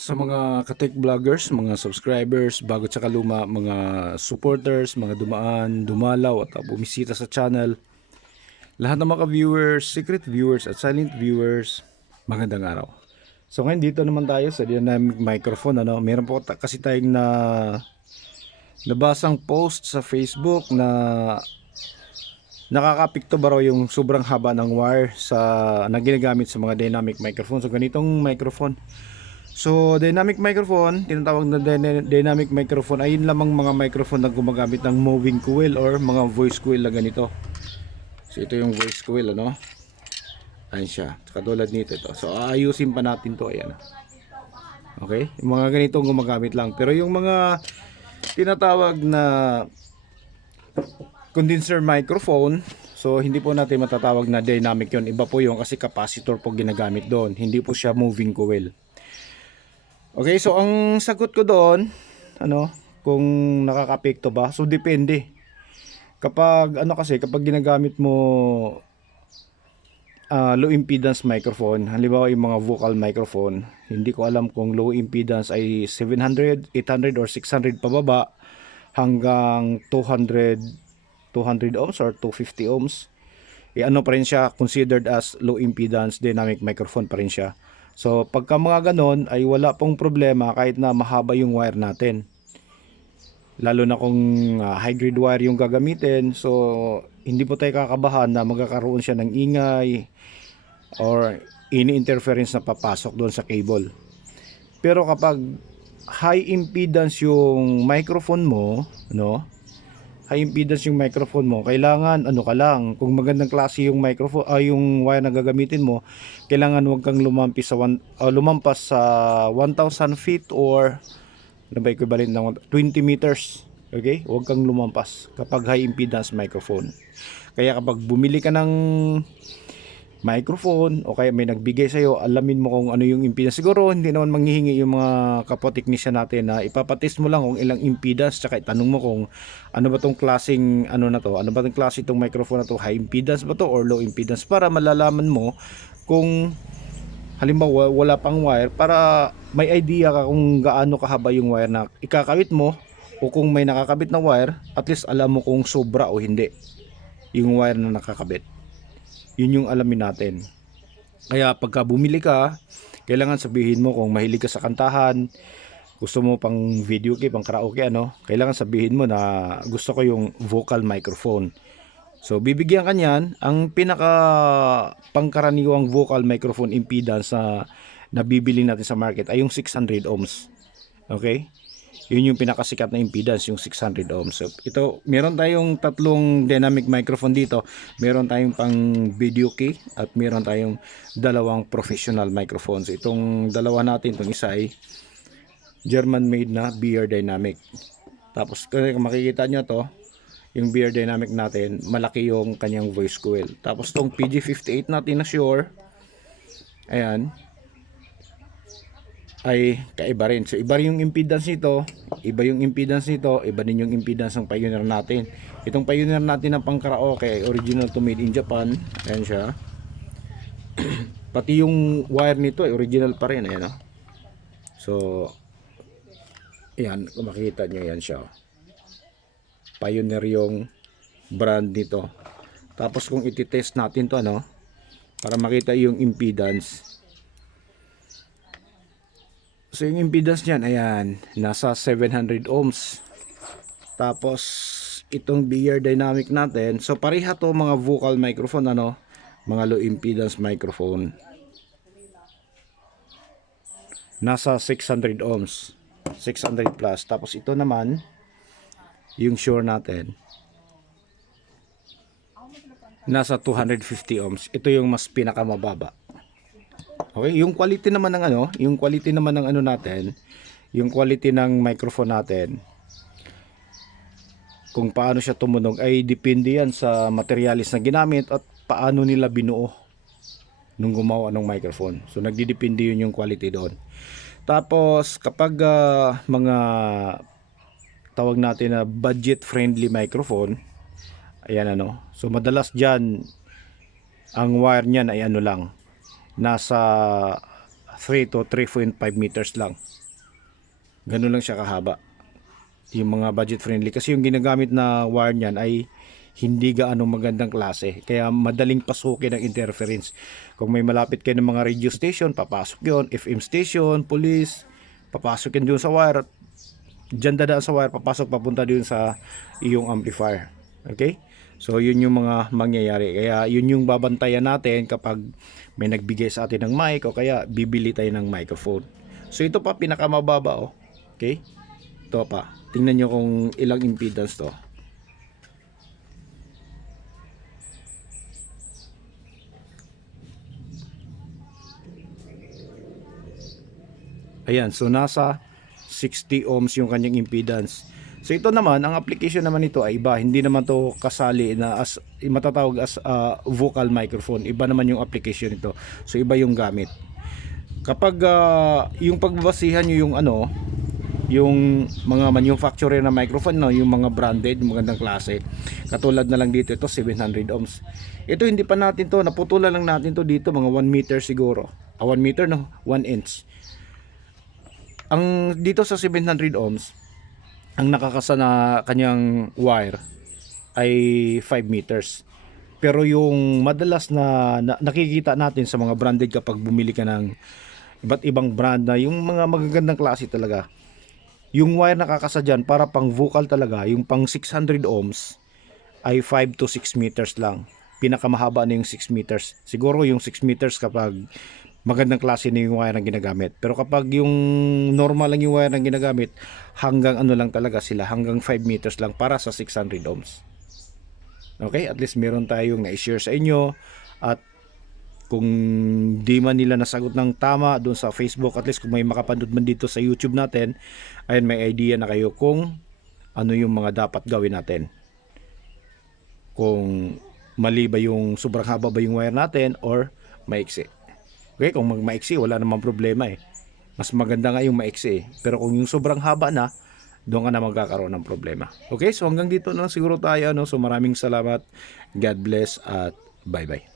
Sa mga ka-tech vloggers, mga subscribers, bago tsaka luma, mga supporters, mga dumaan, dumalaw at bumisita sa channel, lahat ng mga viewers, secret viewers at silent viewers, magandang araw. So ngayon dito naman tayo sa dynamic microphone, ano. Meron po kasi tayong nabasang post sa Facebook na nakakapikto ba raw yung sobrang haba ng wire na ginagamit sa mga dynamic microphone. So ganitong microphone. So dynamic microphone, tinatawag na dynamic microphone, ayun lamang mga microphone na gumagamit ng moving coil or mga voice coil na ganito. So ito yung voice coil, ano. Ayan siya, katulad nito ito. So aayusin pa natin to, ayan. Okay, yung mga ganitong gumagamit lang. Pero yung mga tinatawag na condenser microphone, so hindi po natin matatawag na dynamic yon. Iba po yung kasi capacitor po ginagamit doon, hindi po siya moving coil. Okay, so ang sagot ko doon, ano, kung nakakapekto ba? So depende. Kapag kapag ginagamit mo low impedance microphone, halimbawa yung mga vocal microphone, hindi ko alam kung low impedance ay 700, 800 or 600 pababa hanggang 200 ohms or 250 ohms. Ano pa rin siya, considered as low impedance dynamic microphone pa rin siya. So pagka mga ganon ay wala pong problema kahit na mahaba yung wire natin, lalo na kung high grade wire yung gagamitin. So hindi po tayo kakabahan na magkakaroon siya ng ingay or any interference na papasok doon sa cable. Pero kapag high impedance yung microphone mo, no, high impedance yung microphone mo, kailangan ka lang, kung magandang klase yung microphone yung wire na gagamitin mo, kailangan wag kang lumampas sa 1,000 feet or ano ba equivalent ng 20 meters. Okay, wag kang lumampas kapag high impedance microphone. Kaya kapag bumili ka ng microphone o kaya may nagbigay sa'yo, alamin mo kung ano yung impedance. Siguro hindi naman manghihingi yung mga kapwa-technician natin na ipapatest mo lang kung ilang impedance, tsaka itanong mo kung ano ba tong klaseng ano ba tong klase itong microphone na to, high impedance ba to or low impedance, para malalaman mo kung halimbawa wala pang wire, para may idea ka kung gaano kahaba yung wire na ikakabit mo, o kung may nakakabit na wire, at least alam mo kung sobra o hindi yung wire na nakakabit. Yun yung alamin natin. Kaya pagka bumili ka, kailangan sabihin mo kung mahilig ka sa kantahan, gusto mo pang video key, pang karaoke, kailangan sabihin mo na gusto ko yung vocal microphone. So bibigyan ka niyan. Ang pinaka pangkaraniwang vocal microphone impedance na nabibili natin sa market ay yung 600 ohms. Okay? Yun yung pinakasikat na impedance, yung 600 ohms. So ito, meron tayong tatlong dynamic microphone dito. Meron tayong pang video key at meron tayong dalawang professional microphones. Itong dalawa natin, itong isa ay German made na BR Dynamic. Tapos kung makikita nyo to, yung BR Dynamic natin, malaki yung kanyang voice coil. Tapos tong PG58 natin na Shure, ayan, ay kaiba rin. So iba yung impedance nito, iba yung impedance nito, iba din yung impedance ng Pioneer natin. Itong Pioneer natin na pang karaoke, original to made in Japan. Ayan siya. Pati yung wire nito ay original pa rin, ayan. So ayan, kung makikita nyo, yan siya. Pioneer yung brand nito. Tapos kung iti-test natin to, para makita yung impedance. So yung impedance niyan, ayan, nasa 700 ohms. Tapos itong BR Dynamic natin, so pareha to mga vocal microphone, mga low impedance microphone. Nasa 600 ohms, 600 plus. Tapos ito naman yung Shure natin, nasa 250 ohms. Ito yung mas pinakamababa. Okay, yung quality naman ng natin, yung quality ng microphone natin, kung paano siya tumunog ay depende yan sa materialis na ginamit at paano nila binuo nung gumawa ng microphone. So nagdidepende yun yung quality doon. Tapos kapag mga tawag natin na budget friendly microphone, ayan, so madalas dyan ang wire niyan ay lang, nasa 3 to 3.5 meters lang. Ganun lang siya kahaba. Yung mga budget friendly. Kasi yung ginagamit na wire niyan ay hindi gaano magandang klase. Kaya madaling pasukin ng interference. Kung may malapit kayo ng mga radio station, papasok yon. FM station, police, papasok yun doon sa wire. Diyan dadaan sa wire, papasok papunta doon sa iyong amplifier. Okay? So yun yung mga mangyayari. Kaya yun yung babantayan natin kapag may nagbigay sa atin ng mic o kaya bibili tayo ng microphone. So ito pa pinakamababa oh. Okay? Ito pa. Tingnan nyo kung ilang impedance to. Ayan, so nasa 60 ohms yung kanyang impedance. So ito naman, ang application naman nito ay iba. Hindi naman to kasali na as matatawag as vocal microphone. Iba naman yung application nito. So iba yung gamit. Kapag yung pagbabasihan nyo yung ano, yung mga manufacturer na microphone, no, yung mga branded, magandang klase. Katulad na lang dito, ito 700 ohms. Ito hindi pa natin to, naputulan lang natin to dito, mga 1 meter siguro. 1 meter no, 1 inch. Ang dito sa 700 ohms, ang nakakasa na kanyang wire ay 5 meters. Pero yung madalas na nakikita natin sa mga branded kapag bumili ka ng iba't ibang brand na yung mga magagandang klase talaga, yung wire nakakasa dyan para pang vocal talaga, yung pang 600 ohms ay 5 to 6 meters lang. Pinakamahaba na yung 6 meters. Siguro yung 6 meters kapag magandang klase na yung wire na ginagamit. Pero kapag yung normal lang yung wire na ginagamit, hanggang ano lang talaga sila, hanggang 5 meters lang para sa 600 ohms. Okay, at least meron tayong na-share sa inyo. At kung di man nila nasagot ng tama doon sa Facebook, at least kung may makapanood man dito sa YouTube natin, ayun, may idea na kayo kung ano yung mga dapat gawin natin. Kung mali ba yung sobrang haba ba yung wire natin or maiksi. Okay, kung maiksi, wala namang problema eh. Mas maganda nga yung maiksi eh. Pero kung yung sobrang haba na, doon ka na magkakaroon ng problema. Okay, so hanggang dito na lang siguro tayo. So maraming salamat. God bless at bye-bye.